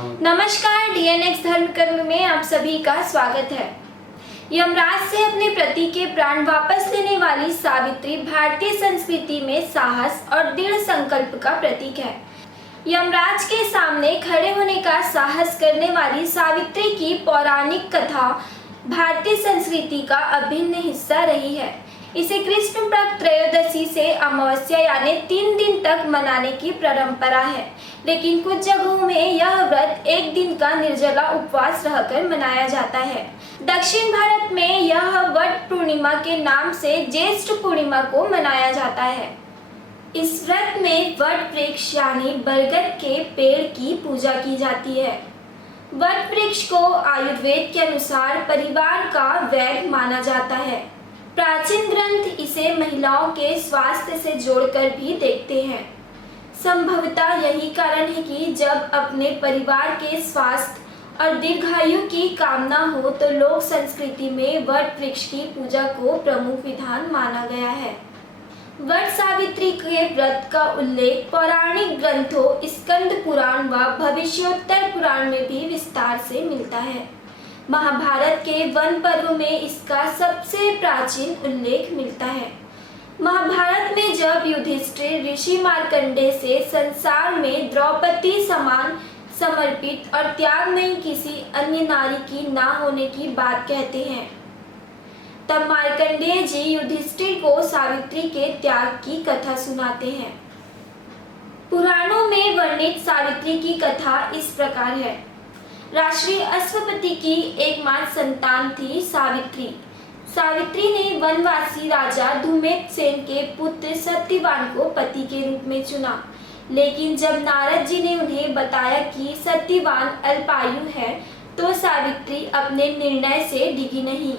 नमस्कार, डीएनएक्स धर्म कर्म में आप सभी का स्वागत है। यमराज से अपने पति के प्राण वापस लेने वाली सावित्री भारतीय संस्कृति में साहस और दृढ़ संकल्प का प्रतीक है। यमराज के सामने खड़े होने का साहस करने वाली सावित्री की पौराणिक कथा भारतीय संस्कृति का अभिन्न हिस्सा रही है। इसे कृष्ण पक्ष त्रयोदशी से अमावस्या यानी 3 दिन तक मनाने की परंपरा है, लेकिन कुछ जगहों में यह व्रत 1 दिन का निर्जला उपवास रहकर मनाया जाता है। दक्षिण भारत में यह वट पूर्णिमा के नाम से ज्येष्ठ पूर्णिमा को मनाया जाता है। इस व्रत में वट वृक्ष यानी बरगद के पेड़ की पूजा की जाती है। वट वृक्ष को आयुर्वेद के अनुसार परिवार का वैद्य माना जाता है। प्राचीन ग्रंथ इसे महिलाओं के स्वास्थ्य से जोड़कर भी देखते हैं। संभवतः यही कारण है कि जब अपने परिवार के स्वास्थ्य और दीर्घायु की कामना हो तो लोक संस्कृति में वट वृक्ष की पूजा को प्रमुख विधान माना गया है। वट सावित्री के व्रत का उल्लेख पौराणिक ग्रंथों स्कंद पुराण व भविष्योत्तर पुराण में भी विस्तार से मिलता है। महाभारत के वन पर्व में इसका सबसे प्राचीन उल्लेख मिलता है। महाभारत में जब युधिष्ठिर ऋषि मार्कंडेय से संसार में द्रौपदी समान समर्पित और त्यागमयी किसी अन्य नारी की ना होने की बात कहते हैं, तब मार्कंडेय जी युधिष्ठिर को सावित्री के त्याग की कथा सुनाते हैं। पुराणों में वर्णित सावित्री की कथा इस प्रकार है। राष्ट्रीय अश्वपति की एकमात्र संतान थी सावित्री। सावित्री ने वनवासी राजा धूमेत्सेन के पुत्र सत्यवान को पति के रूप में चुना, लेकिन जब नारद जी ने उन्हें बताया कि सत्यवान अल्पायु है तो सावित्री अपने निर्णय से डिगी नहीं।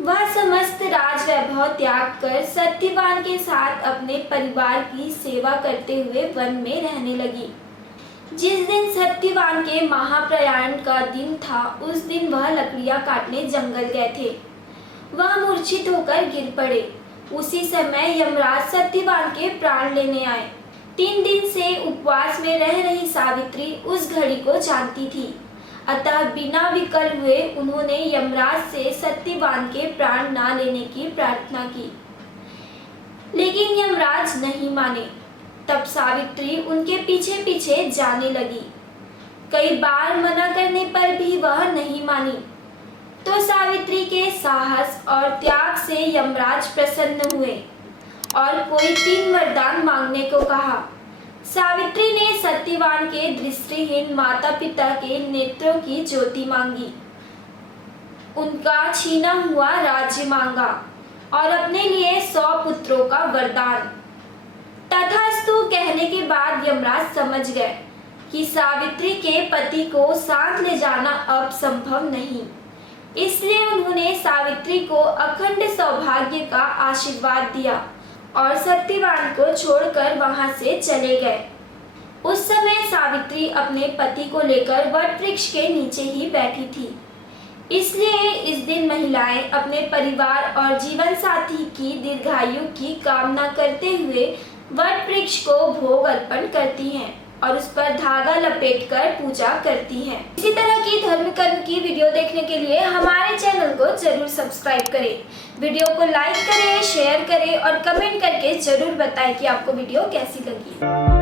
वह समस्त राज वैभव त्याग कर सत्यवान के साथ अपने परिवार की सेवा करते हुए वन में रहने लगी। जिस दिन सत्यवान के महाप्रयाण का दिन था, उस दिन वह लकड़ियां काटने जंगल गए थे। वह मूर्छित होकर गिर पड़े। उसी समय यमराज सत्यवान के प्राण लेने आए। 3 दिन से उपवास में रह रही सावित्री उस घड़ी को जानती थी, अतः बिना विकल हुए उन्होंने यमराज से सत्यवान के प्राण ना लेने की प्रार्थना की, लेकिन यमराज नहीं माने। तब सावित्री उनके पीछे पीछे जाने लगी। कई बार मना करने पर भी वह नहीं मानी, तो सावित्री के साहस और त्याग से यमराज प्रसन्न हुए और कोई 3 वरदान मांगने को कहा। सावित्री ने सत्यवान के दृष्टिहीन माता पिता के नेत्रों की ज्योति मांगी, उनका छीना हुआ राज्य मांगा और अपने लिए 100 पुत्रों का वरदान। तथास्तु कहने के बाद यमराज समझ गए कि सावित्री के पति को साथ ले जाना अब संभव नहीं, इसलिए उन्होंने सावित्री को अखंड सौभाग्य का आशीर्वाद दिया और सत्यवान को छोड़कर वहां से चले गए। उस समय सावित्री अपने पति को लेकर वट वृक्ष के नीचे ही बैठी थी, इसलिए इस दिन महिलाएं अपने परिवार और जीवन साथी की दीर्घायु की कामना करते हुए वट वृक्ष को भोग अर्पण करती हैं और उस पर धागा लपेटकर पूजा करती हैं। इसी तरह की धर्म कर्म की वीडियो देखने के लिए हमारे चैनल को जरूर सब्सक्राइब करें। वीडियो को लाइक करें, शेयर करें और कमेंट करके जरूर बताएं कि आपको वीडियो कैसी लगी।